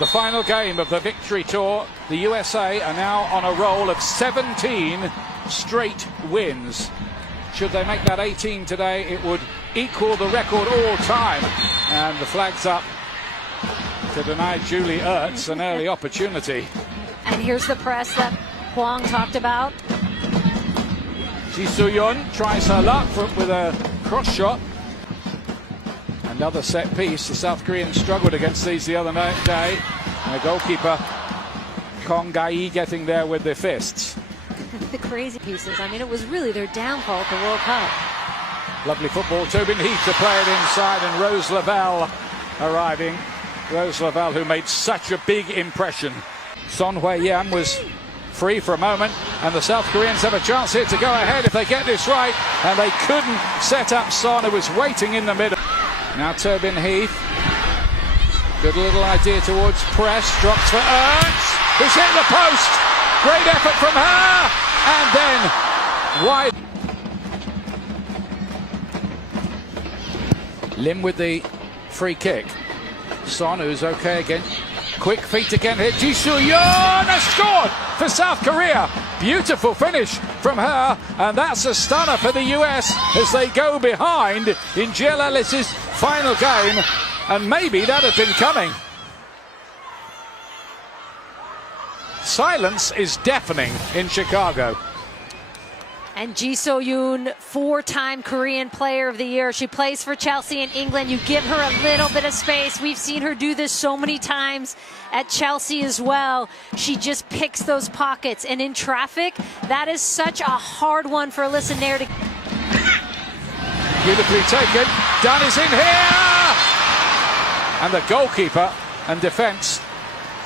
The final game of the victory tour. The USA are now on a roll of 17 straight wins. Should they make that 18 today, it would equal the record all time. And the flag's up to deny Julie Ertz an early opportunity. And here's the press that Hwang talked about. Ji Soo-yeon tries her luck with a cross shot. Another set piece. The South Koreans struggled against these the other day. And the goalkeeper, Kong Gai, getting there with their fists. The crazy pieces. I mean, it was really their downfall at the World Cup. Lovely football. Tobin Heath to play it inside, and Rose Lavelle arriving. Rose Lavelle, who made such a big impression. Son Hui-yam was free for a moment, and the South Koreans have a chance here to go ahead if they get this right, and they couldn't set up Son, who was waiting in the middle. Now Tobin Heath, good little idea towards press, drops for Ertz, who's hit the post. Great effort from her, and then wide. Lim with the free kick. Son, who's okay again. Quick feet again here. Ji Soo-yeon has scored for South Korea. Beautiful finish from her, and that's a stunner for the US as they go behind in Jill Ellis's final game, and maybe that had been coming. Silence is deafening in Chicago. And Ji Soo-yeon, four-time Korean Player of the Year. She plays for Chelsea in England. You give her a little bit of space. We've seen her do this so many times at Chelsea as well. She just picks those pockets. And in traffic, that is such a hard one for Alyssa Nair to... Beautifully taken. Dunn is in here! And the goalkeeper and defence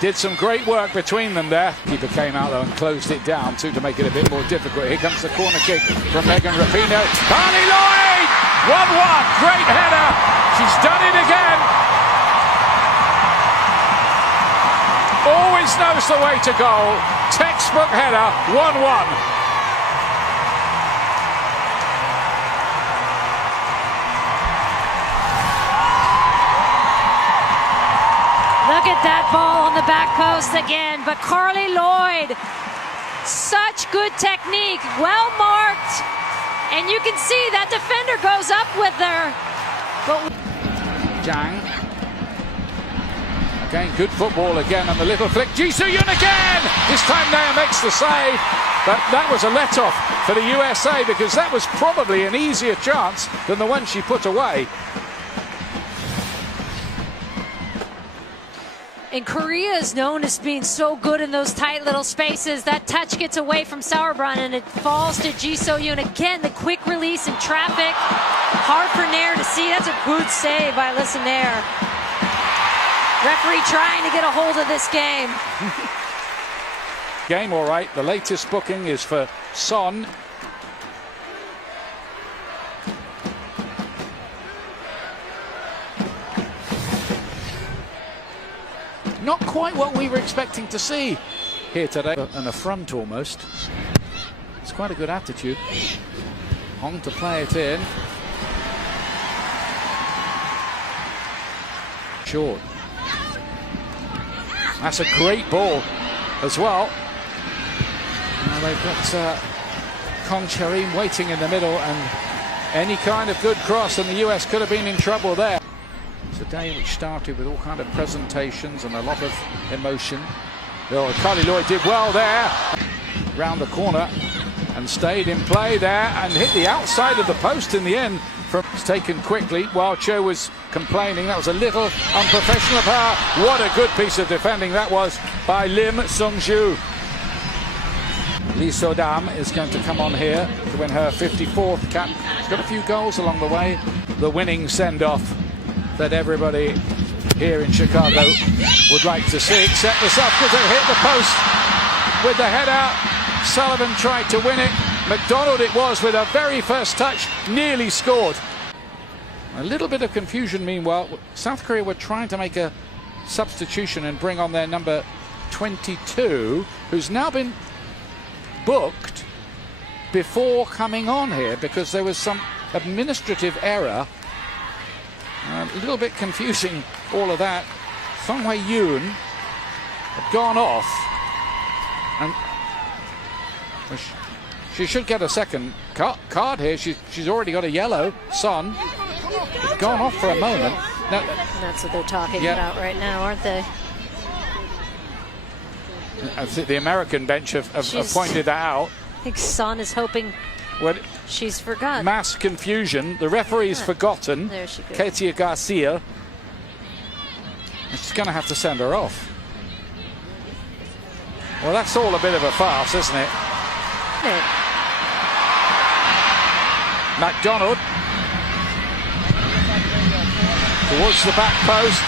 did some great work between them there. Keeper came out though and closed it down too to make it a bit more difficult. Here comes the corner kick from Megan Rapinoe. Carly Lloyd! 1-1. Great header. She's done it again. Always knows the way to goal. Textbook header. 1-1. Look at that ball on the back post again, but Carly Lloyd, such good technique, well marked, and you can see that defender goes up with her. But Jang. Again, good football again, and the little flick. Ji Soo-yeon again! This time Nair makes the save, but that was a let-off for the USA because that was probably an easier chance than the one she put away. And Korea is known as being so good in those tight little spaces. That touch gets away from Sauerbrunn and it falls to Ji Soo-yeon. Again, the quick release in traffic. Hard for Nair to see. That's a good save by Alyssa Nair. Referee trying to get a hold of this game. Game all right. The latest booking is for Son. Not quite what we were expecting to see here today. An affront almost. It's quite a good attitude. Hong to play it in. Short. That's a great ball as well. Now they've got Kong Cherim waiting in the middle, and any kind of good cross and the US could have been in trouble there. It's a day which started with all kind of presentations and a lot of emotion. Oh, Carly Lloyd did well there. Round the corner and stayed in play there and hit the outside of the post in the end. It's taken quickly while Cho was complaining. That was a little unprofessional of her. What a good piece of defending that was by Lim Sung-ju. Lee So-dam is going to come on here to win her 54th cap. She's got a few goals along the way. The winning send-off that everybody here in Chicago would like to see, except the South Koreans hit the post with the header. Sullivan tried to win it. McDonald it was with a very first touch, nearly scored. A little bit of confusion meanwhile. South Korea were trying to make a substitution and bring on their number 22, who's now been booked before coming on here because there was some administrative error. A little bit confusing, all of that. Song Hye-yoon had gone off, and well, she should get a second card here. She's already got a yellow. Son had gone off for a moment. No, that's what they're talking about right now, aren't they? I think the American bench have pointed that out. I think Son is hoping she's forgotten. Mass confusion. The referee's forgotten. There she goes. Katia Garcia. She's going to have to send her off. Well, that's all a bit of a farce, isn't it? McDonald towards the back post,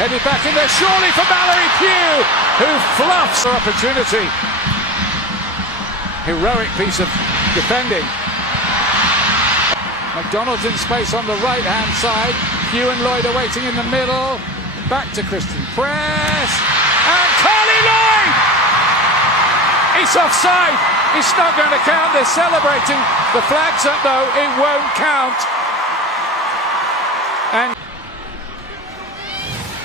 headed back in there, surely for Mallory Pugh, who fluffs her opportunity. Heroic piece of defending. McDonald's in space on the right-hand side. Pugh and Lloyd are waiting in the middle. Back to Kristen Press, and Carly Lloyd! It's offside. It's not going to count. They're celebrating. The flag's up though. It won't count. And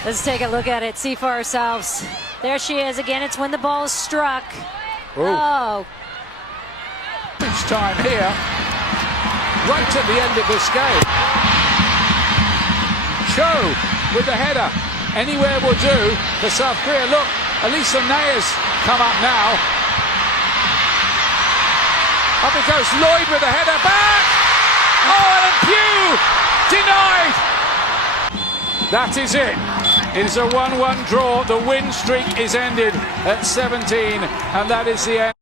let's take a look at it, see for ourselves. There she is again. It's when the ball is struck. Oh. Each time here, right at the end of this game. Cho with the header. Anywhere will do for South Korea. Look, Elisa Nayers come up now. Up it goes, Lloyd with the header, back! Oh, and Pugh denied! That is it. It is a 1-1 draw. The win streak is ended at 17, and that is the end.